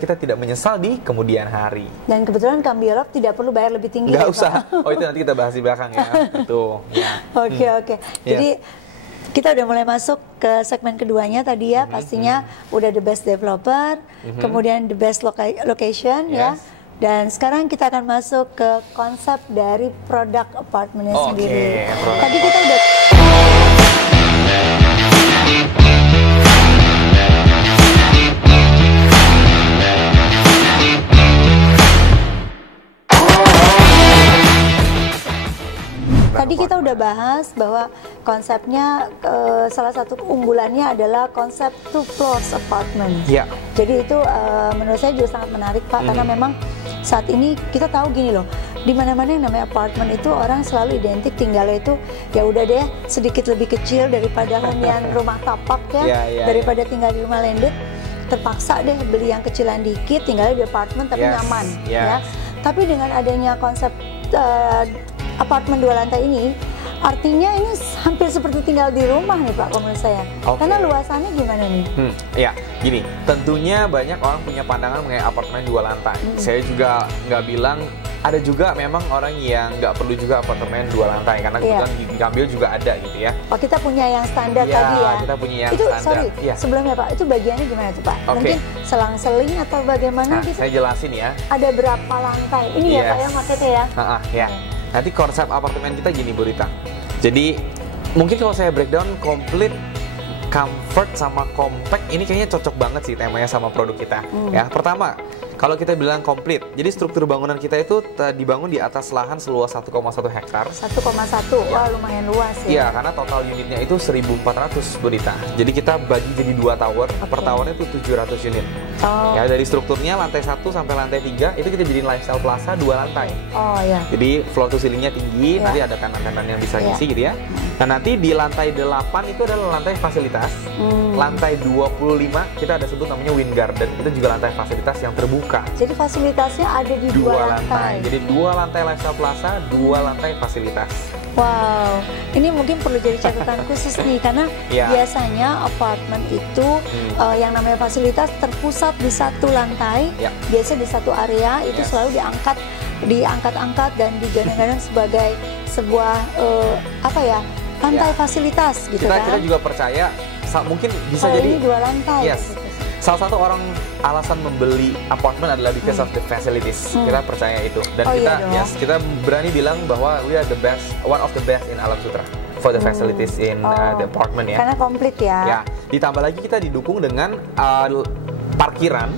kita tidak menyesal di kemudian hari. Dan kebetulan Cambiolove tidak perlu bayar lebih tinggi. Nggak ya, usah. Pak? Oh, itu nanti kita bahas di belakang ya. Itu. Ya. Oke. Jadi kita udah mulai masuk ke segmen keduanya tadi ya. Pastinya udah the best developer, kemudian the best location ya. Dan sekarang kita akan masuk ke konsep dari produk apartemennya sendiri. Tadi kita udah bahas bahwa konsepnya salah satu keunggulannya adalah konsep two floors apartment. Iya. Jadi itu menurut saya juga sangat menarik, Pak, karena memang saat ini kita tahu gini loh, di mana-mana yang namanya apartemen itu orang selalu identik tinggalnya itu ya udah deh sedikit lebih kecil daripada hunian rumah tapak ya, daripada tinggal di rumah landed. Terpaksa deh beli yang kecilan dikit, tinggalnya di apartemen tapi nyaman ya. Tapi dengan adanya konsep apartemen 2 lantai ini, artinya ini hampir seperti tinggal di rumah nih Pak, menurut saya. Karena luasannya gimana nih? Ya, gini, tentunya banyak orang punya pandangan mengenai apartemen 2 lantai. Saya juga nggak bilang, ada juga memang orang yang nggak perlu juga apartemen 2 lantai, karena kebetulan di Cambiol juga ada gitu ya. Oh, kita punya yang standar tadi ya? Kita punya yang itu, standar. Sebelumnya Pak, itu bagiannya gimana tuh Pak? Mungkin selang-seling atau bagaimana gitu? Saya jelasin ya. Ada berapa lantai? Ini ya Pak yang maketnya ya? Nanti konsep apartemen kita gini Bu Rita. Jadi mungkin kalau saya breakdown komplit, comfort sama compact, ini kayaknya cocok banget sih temanya sama produk kita. Ya, pertama, kalau kita bilang komplit, jadi struktur bangunan kita itu dibangun di atas lahan seluas 1,1 hektar. 1,1, wah lumayan luas ya. Iya, karena total unitnya itu 1.400 Bu Rita. Jadi kita bagi jadi 2 tower, per towernya itu 700 unit. Ya, dari strukturnya lantai 1 sampai lantai 3 itu kita jadiin lifestyle plaza 2 lantai. Jadi floor to ceilingnya tinggi, nanti ada tenan-tenan yang bisa ngisi gitu ya. Nah, nanti di lantai 8 itu adalah lantai fasilitas. Lantai 25 kita ada sebut namanya wind garden, itu juga lantai fasilitas yang terbuka. Jadi fasilitasnya ada di 2 lantai. Jadi 2 lantai lifestyle plaza, 2 lantai fasilitas. Wow, ini mungkin perlu jadi catatan khusus nih, karena biasanya apartemen itu yang namanya fasilitas terpusat di 1 lantai, biasanya di 1 area itu selalu diangkat-angkat dan digadang-gadang sebagai sebuah lantai fasilitas gitu kan. Kita juga percaya mungkin bisa jadi ini 2 lantai. Salah satu orang alasan membeli apartemen adalah because of the facilities. Kita percaya itu, dan kita berani bilang bahwa we are the best, one of the best in Alam Sutera for the facilities in the apartment ya. Karena komplit ya. Ditambah lagi kita didukung dengan parkiran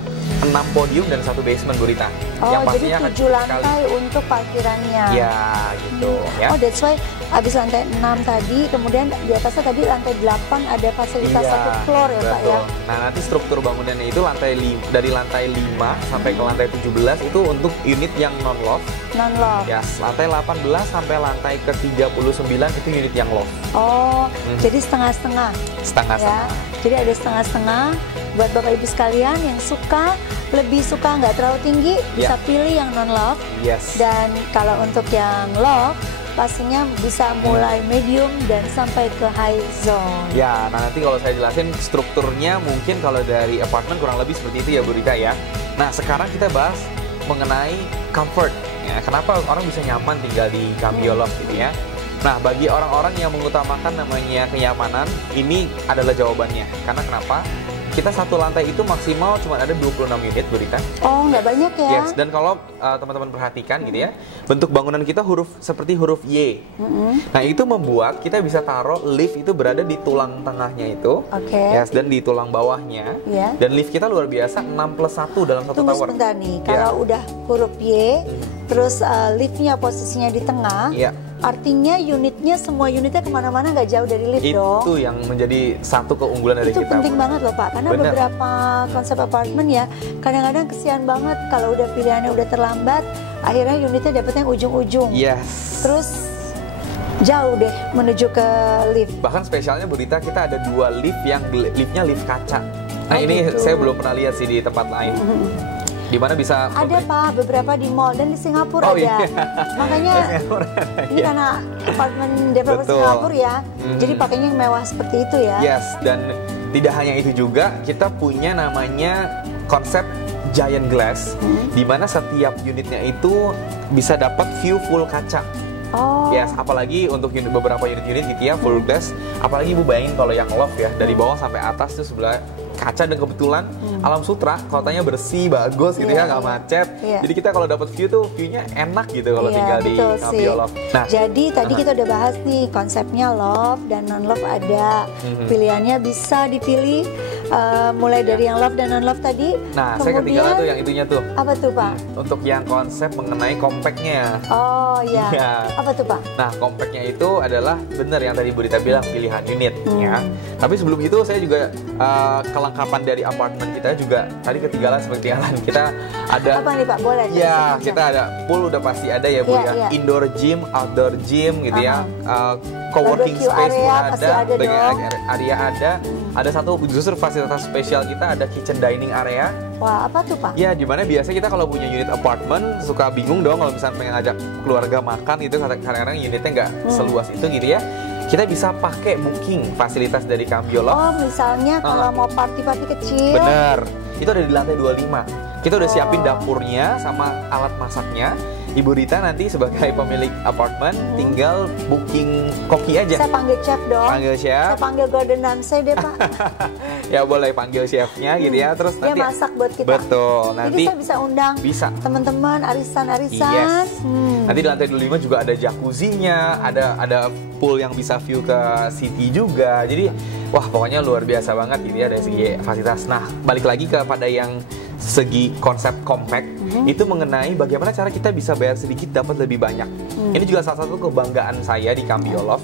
6 podium dan 1 basement Bu Rita. Yang pastinya jadi 7 lantai untuk parkirannya. Ya, gitu ya. Oh, that's why habis lantai 6 tadi, kemudian di atasnya tadi lantai 8 ada fasilitas 1 floor ya Pak ya. Nah, nanti struktur bangunannya itu dari lantai 5 sampai ke lantai 17 itu untuk unit yang non-loft. Non-loft. Lantai 18 sampai lantai ke 39 itu unit yang loft. Jadi setengah-setengah. Setengah-setengah. Jadi ada setengah-setengah buat Bapak Ibu sekalian yang lebih suka nggak terlalu tinggi, bisa pilih yang non-loft. Dan kalau untuk yang loft, pastinya bisa mulai medium dan sampai ke high zone. Ya, nah nanti kalau saya jelasin strukturnya mungkin kalau dari apartemen kurang lebih seperti itu ya Bu Rita ya. Nah, sekarang kita bahas mengenai comfort. Ya, kenapa orang bisa nyaman tinggal di Cambiolove gitu ya. Nah, bagi orang-orang yang mengutamakan namanya kenyamanan, ini adalah jawabannya. Karena kenapa? Kita 1 lantai itu maksimal cuma ada 26 unit Bu Rita. Oh, nggak banyak ya? Dan kalau teman-teman perhatikan gitu ya, bentuk bangunan kita seperti huruf Y. Nah, itu membuat kita bisa taruh lift itu berada di tulang tengahnya itu. Dan di tulang bawahnya. Dan lift kita luar biasa 6+1 dalam 1 tower. Tunggu sebentar nih, kalau udah huruf Y, terus liftnya posisinya di tengah, artinya semua unitnya kemana-mana nggak jauh dari lift dong. Itu yang menjadi satu keunggulan dari kita. Itu penting banget loh Pak, karena beberapa konsep apartemen ya, kadang-kadang kesian banget kalau udah pilihannya udah terlambat, akhirnya unitnya dapetnya ujung-ujung. Terus jauh deh menuju ke lift. Bahkan spesialnya Bu Rita, kita ada 2 lift yang liftnya lift kaca. Nah, ini saya belum pernah lihat sih di tempat lain. Di mana bisa ada Pak, beberapa di mall dan di Singapura ada. Makanya ini karena apartemen developer Singapura ya, jadi pakainya yang mewah seperti itu ya. Dan tidak hanya itu juga, kita punya namanya konsep giant glass, di mana setiap unitnya itu bisa dapat view full kaca. Yes, apalagi untuk beberapa unit-unit gitu ya, full glass. Apalagi Ibu bayangin kalau yang loft ya, dari bawah sampai atas tuh sebelah kaca, dan kebetulan Alam Sutera kotanya bersih, bagus gitu ya, nggak macet. Jadi kita kalau dapat view tuh view-nya enak gitu kalau tinggal di Cambio Loft. Nah, jadi tadi kita udah bahas nih konsepnya loft dan non loft ada. Pilihannya bisa dipilih mulai dari yang loft dan non loft tadi. Nah, saya ketinggalan tuh yang itunya tuh. Apa tuh, Pak? Untuk yang konsep mengenai compactnya. Oh iya. Apa tuh, Pak? Nah, compactnya itu adalah benar yang tadi Bu Rita bilang, pilihan unit ya. Tapi sebelum itu saya juga kelengkapan dari apartemen kita juga tadi ketinggalan seperti yang lain. Kita ada apa nih, Pak? Boleh? Ya, kita ada pool, udah pasti ada ya Bu ya. Indoor gym, outdoor gym gitu ya. Co-working space pun ada, area ada. Ada satu justru fasilitas spesial kita, ada kitchen dining area. Wah, apa tuh, Pak? Ya, dimana biasanya kita kalau punya unit apartemen suka bingung dong kalau misalnya pengen ngajak keluarga makan itu, kadang-kadang unitnya nggak seluas itu gitu ya. Kita bisa pakai booking fasilitas dari Cambio Loft. Oh, misalnya kalau mau party-party kecil. Bener, itu ada di lantai 25. Kita udah siapin dapurnya sama alat masaknya. Ibu Rita nanti sebagai pemilik apartemen tinggal booking koki aja. Saya panggil chef dong. Panggil chef. Saya panggil Gordon Ramsay deh, Pak. Ya boleh panggil chefnya gitu ya. Terus dia nanti masak buat kita. Betul. Nanti jadi saya bisa undang teman-teman arisan-arisan. Yes. Nanti di lantai 25 juga ada jacuzzinya, ada pool yang bisa view ke city juga. Jadi wah, pokoknya luar biasa banget gitu ya dari segi fasilitas. Nah, balik lagi kepada yang segi konsep compact, itu mengenai bagaimana cara kita bisa bayar sedikit dapat lebih banyak. Ini juga salah satu kebanggaan saya di Cambio Loft,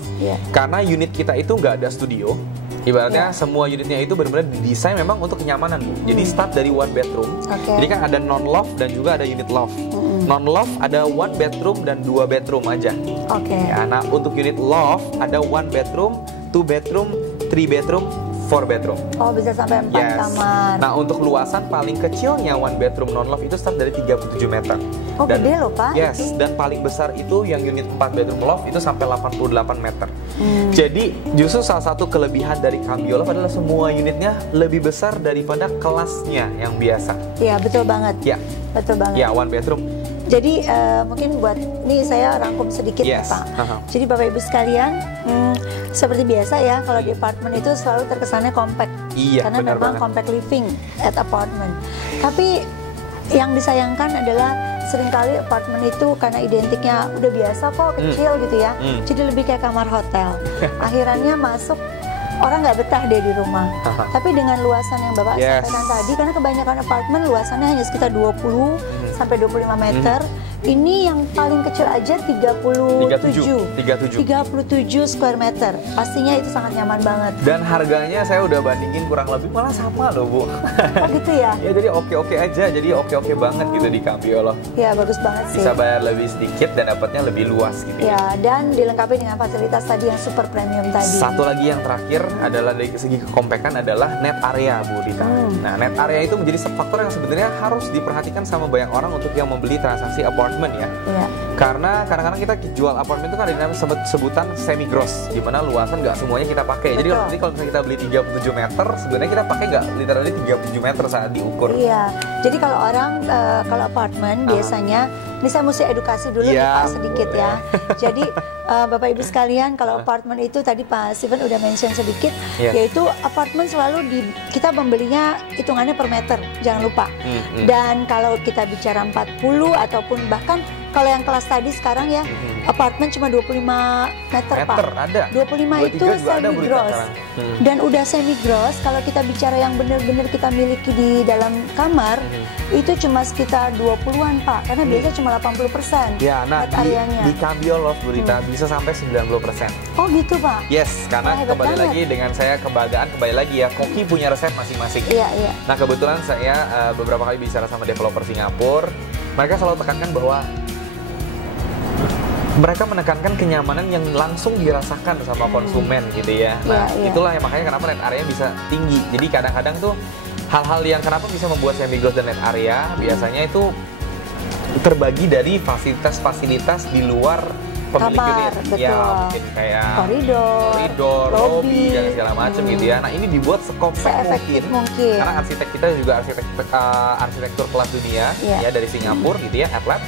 karena unit kita itu nggak ada studio. Ibaratnya semua unitnya itu benar-benar didesain memang untuk kenyamanan, Bu. Jadi start dari one bedroom. Jadi kan ada non loft dan juga ada unit loft. Non loft ada one bedroom dan 2 bedroom aja. Ya, nah untuk unit loft ada one bedroom, 2 bedroom, 3 bedroom, 4 bedroom. Oh, bisa sampai 4 kamar. Nah, untuk luasan paling kecilnya one bedroom non loft itu start dari 37 meter. Oh, dan, gede loh, Pak. Yes, dan paling besar itu yang unit 4 bedroom loft itu sampai 88 meter. Jadi, justru salah satu kelebihan dari Cambio Loft adalah semua unitnya lebih besar daripada kelasnya yang biasa. Iya, betul banget. Ya. Betul banget. Ya, one bedroom. Jadi mungkin buat ini saya rangkum sedikit ya, Pak. Jadi Bapak Ibu sekalian, seperti biasa ya kalau di apartemen itu selalu terkesannya compact. Iya, karena memang compact living at apartment. Tapi yang disayangkan adalah seringkali apartemen itu karena identiknya udah biasa kok kecil gitu ya. Jadi lebih kayak kamar hotel. Akhirnya masuk orang nggak betah deh di rumah. Tapi dengan luasan yang Bapak sampaikan tadi, karena kebanyakan apartemen luasannya hanya sekitar 20 sampai 25 meter. Ini yang paling kecil aja 37 square meter. Pastinya itu sangat nyaman banget. Dan harganya saya udah bandingin kurang lebih malah sama loh, Bu. Oh gitu ya? Ya jadi oke-oke aja, jadi oke-oke banget gitu di Cambio Loft. Ya bagus banget sih. Bisa bayar lebih sedikit dan dapatnya lebih luas gitu ya. Dan dilengkapi dengan fasilitas tadi yang super premium tadi. Satu lagi yang terakhir adalah dari segi kekompakan adalah net area, Bu Dita. Nah, net area itu menjadi faktor yang sebenarnya harus diperhatikan sama banyak orang untuk yang membeli transaksi apartemen ya. Karena kadang-kadang kita jual apartemen itu kan ada sebutan semi gross, di mana luasan nggak semuanya kita pakai. Jadi kalau misalnya kita beli 37 meter, sebenarnya kita pakai nggak literally 37 meter saat diukur. Iya. Jadi kalau orang kalau apartemen biasanya, ini saya mesti edukasi dulu nih Pak sedikit ya. Jadi Bapak Ibu sekalian, kalau apartemen itu tadi Pak Steven udah mention sedikit, yaitu apartemen selalu kita membelinya hitungannya per meter, jangan lupa. Dan kalau kita bicara 40 ataupun bahkan kalau yang kelas tadi sekarang ya, apartemen cuma 25 meter Pak. Ada. 25 itu semi gross. Dan udah semi gross, kalau kita bicara yang benar-benar kita miliki di dalam kamar, itu cuma sekitar 20-an Pak, karena biasanya cuma 80%. Ya, nah di Cambio Loft, Bu Rita, bisa sampai 90%. Oh gitu Pak? Yes, karena kembali lagi dengan saya kebanggaan, kembali lagi ya, koki punya resep masing-masing. Iya. Nah kebetulan saya beberapa kali bicara sama developer Singapura, mereka selalu tekankan bahwa mereka menekankan kenyamanan yang langsung dirasakan sama konsumen gitu ya. Nah, itulah yang makanya kenapa net area bisa tinggi. Jadi kadang-kadang tuh hal-hal yang kenapa bisa membuat semi gross dan net area biasanya itu terbagi dari fasilitas-fasilitas di luar pemilik kamar, unit. betul. Ya, mungkin kayak koridor, lobby, dan segala macam gitu ya. Nah, ini dibuat sekompak mungkin. Karena arsitek kita juga arsitektur kelas dunia ya dari Singapura gitu ya, Atlab.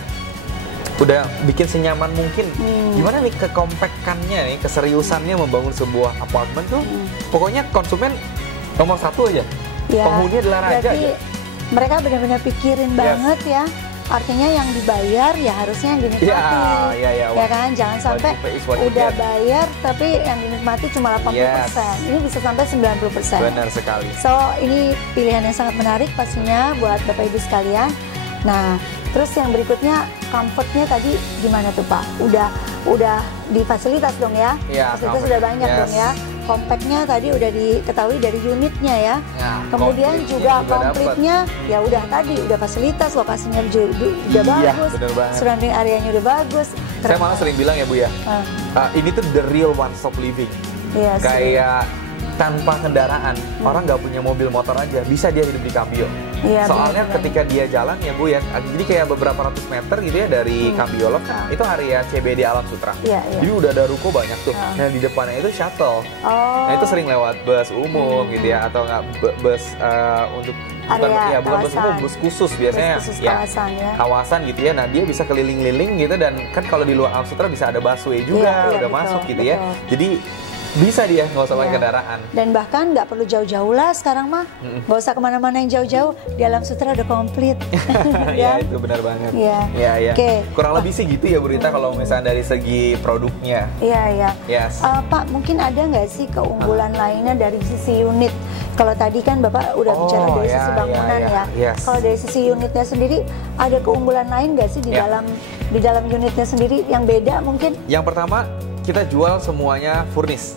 Udah bikin senyaman mungkin. Gimana nih kekompakannya nih, keseriusannya membangun sebuah apartemen tuh. Pokoknya konsumen nomor satu aja. Ya, penghuni adalah raja aja. Mereka benar-benar pikirin banget ya. Artinya yang dibayar ya harusnya yang dinikmati. Ya kan, jangan sampai udah bayar tapi yang dinikmati cuma 80%. Ini bisa sampai 90%. Benar sekali. So, ini pilihan yang sangat menarik pastinya buat Bapak Ibu sekalian. Nah, terus yang berikutnya comfortnya tadi gimana tuh Pak? Udah di fasilitas dong ya? Fasilitas sudah banyak dong ya. Compactnya tadi udah diketahui dari unitnya ya. Kemudian juga komplitnya ya udah tadi udah fasilitas, lokasinya udah bagus, surrounding areanya udah bagus. Saya malah sering bilang ya Bu ya, ini tuh the real one stop living. Kayak tanpa kendaraan, orang nggak punya mobil motor aja bisa dia hidup di Cambio. Soalnya ketika dia jalan ya Bu ya, jadi kayak beberapa ratus meter gitu ya dari Cambio Love, itu area CBD Alam Sutra. Jadi udah ada ruko banyak tuh. Nah di depannya itu shuttle. Nah itu sering lewat bus umum gitu ya, atau nggak bus untuk bukan bus umum, bus khusus biasanya kawasan gitu ya. Nah dia bisa keliling-liling gitu, dan kan kalau di luar Alam Sutra bisa ada busway juga udah masuk gitu ya. Jadi bisa dia, nggak usah pakai kendaraan. Dan bahkan nggak perlu jauh-jauh lah sekarang mah. Nggak usah kemana-mana yang jauh-jauh, di Alam Sutra udah komplit. Ya itu benar banget. Kurang lebih sih gitu ya Bu Rita kalau misalnya dari segi produknya. Pak, mungkin ada nggak sih keunggulan lainnya dari sisi unit? Kalau tadi kan Bapak udah bicara dari sisi bangunan ya. Kalau dari sisi unitnya sendiri, ada keunggulan lain nggak sih di dalam unitnya sendiri yang beda mungkin? Yang pertama, kita jual semuanya furnish.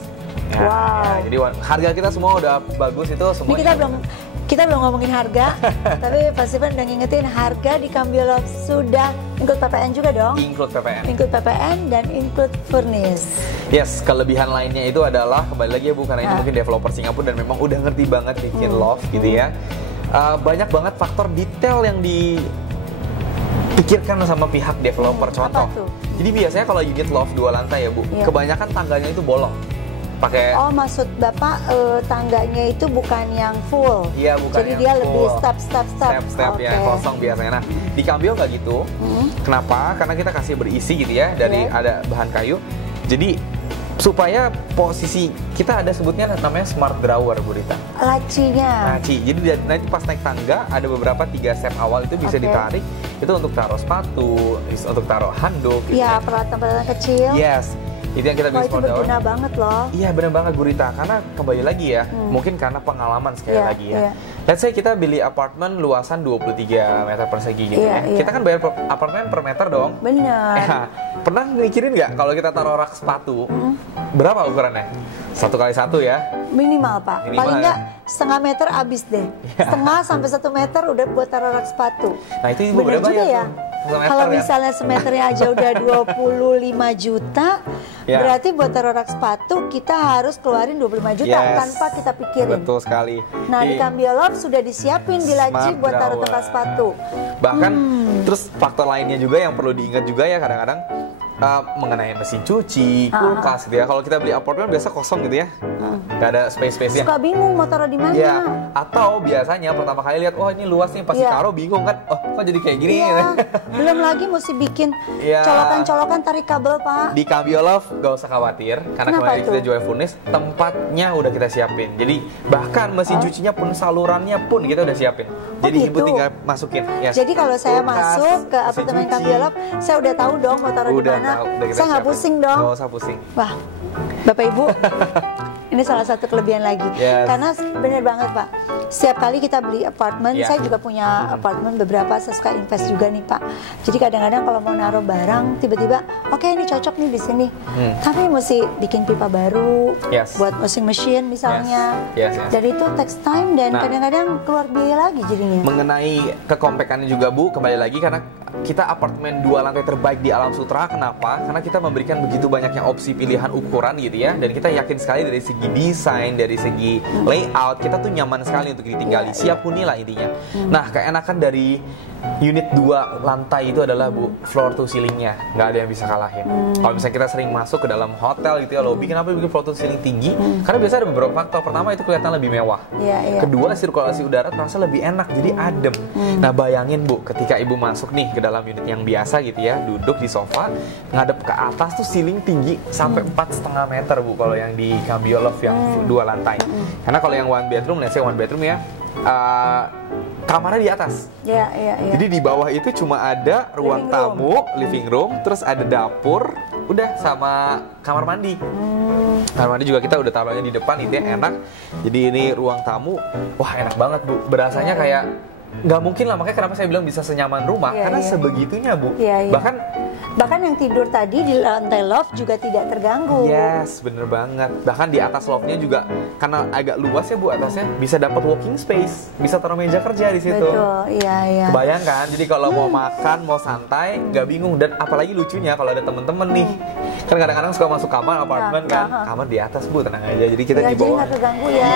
Jadi harga kita semua udah bagus itu semua. Ini kita belum ngomongin harga, tapi Pak Stephen udah ngingetin harga di Cambio Love sudah include PPN juga dong? Include PPN. Include PPN dan include furnish. Yes, kelebihan lainnya itu adalah kembali lagi ya Bu, karena ini mungkin developer Singapura dan memang udah ngerti banget bikin loft gitu ya. Banyak banget faktor detail yang dipikirkan sama pihak developer. Contoh, jadi biasanya kalau unit loft 2 lantai ya Bu, kebanyakan tangganya itu bolong. Maksud Bapak tangganya itu bukan yang full. Bukan. Jadi dia lebih step ya, kosong biasanya. Nah, di Cambio nggak gitu. Kenapa? Karena kita kasih berisi gitu ya, dari ada bahan kayu. Jadi supaya posisi kita ada sebutnya namanya smart drawer Bu Rita. Laci. Jadi nanti pas naik tangga ada beberapa 3 step awal itu bisa ditarik. Itu untuk taruh sepatu, untuk taruh handuk. Peralatan-peralatan kecil. Itu yang kita bisa itu berguna banget loh. Iya benar banget Bu Rita, karena kembali lagi ya, mungkin karena pengalaman sekali lagi ya. Let's say kita beli apartemen luasan 23 meter persegi gitu ya. Kita kan bayar apartemen per meter dong. Benar. Pernah mikirin nggak kalau kita taruh rak sepatu, berapa ukurannya? 1x1 ya? Minimal Pak, paling nggak setengah meter abis deh. Setengah sampai 1 meter udah buat taruh rak sepatu. Nah itu Ibu udah bayar ya. Kalau misalnya semeternya aja udah 25 juta, berarti buat taruh rak sepatu kita harus keluarin 25 juta tanpa kita pikirin. Betul sekali. Nah di Cambio Love sudah disiapin di laci buat taruh tempat sepatu. Bahkan terus faktor lainnya juga yang perlu diingat juga ya kadang-kadang mengenai mesin cuci, kulkas gitu ya. Kalau kita beli apartemen biasa kosong gitu ya, nggak ada space-space-nya. Suka bingung mau taruh di mana. Atau biasanya pertama kali lihat, ini luas nih, pasti taruh bingung kan, kok jadi kayak gini. Belum lagi mesti bikin colokan-colokan tarik kabel Pak. Di Cambio Love nggak usah khawatir, karena kemarin kita jual furnish, tempatnya udah kita siapin. Jadi bahkan mesin cucinya pun, salurannya pun kita udah siapin. Jadi Ibu tinggal masukin. Jadi kalau saya masuk ke apartemen Cambio Love, saya udah tahu dong mau taruh di mana. Saya nggak pusing dong. Nggak usah pusing. Wah, Bapak Ibu, ini salah satu kelebihan lagi. Karena benar banget Pak, setiap kali kita beli apartemen, saya juga punya apartemen beberapa, saya suka invest juga nih Pak. Jadi kadang-kadang kalau mau naruh barang, tiba-tiba, oke, ini cocok nih di sini. Tapi mesti bikin pipa baru, buat washing machine misalnya. Dan itu takes time dan kadang-kadang keluar biaya lagi jadinya. Mengenai kekompakannya juga Bu, kembali lagi karena kita apartemen 2 lantai terbaik di Alam Sutra. Kenapa? Karena kita memberikan begitu banyaknya opsi pilihan ukuran gitu ya. Dan kita yakin sekali dari segi segi desain, dari segi layout, kita tuh nyaman sekali untuk ditinggali. Siap huni lah intinya. Nah, keenakan dari unit 2 lantai itu adalah Bu, floor to ceilingnya nggak ada yang bisa kalahin. Kalau misalnya kita sering masuk ke dalam hotel gitu ya, lobby, kenapa bikin floor to ceiling tinggi? Karena biasanya ada beberapa faktor. Pertama, itu kelihatan lebih mewah. Kedua, sirkulasi udara terasa lebih enak, jadi adem. Nah, bayangin Bu, ketika Ibu masuk nih ke dalam unit yang biasa gitu ya, duduk di sofa, ngadep ke atas tuh ceiling tinggi sampai 4,5 meter Bu, kalau yang di Cambio Love yang 2 lantai. Karena kalau yang one bedroom, let's say one bedroom ya, kamarnya di atas. Jadi di bawah itu cuma ada ruang tamu, living room, terus ada dapur, udah sama kamar mandi. Kamar mandi juga kita udah taruhnya di depan, itu yang enak. Jadi ini ruang tamu, wah enak banget Bu. Berasanya kayak nggak mungkin lah, makanya kenapa saya bilang bisa senyaman rumah, karena sebegitunya Bu. Bahkan yang tidur tadi di lantai loft juga tidak terganggu. Yes, bener banget. Bahkan di atas loftnya juga, karena agak luas ya Bu atasnya, bisa dapat walking space, bisa taruh meja kerja di situ. Betul, iya. Kebayang kan? Jadi kalau mau makan, mau santai, nggak bingung. Dan apalagi lucunya kalau ada temen-temen nih, kan kadang-kadang suka masuk kamar apartemen kan, kamar di atas Bu, tenang aja. Jadi kita di bawah. Jadi nggak terganggu ya.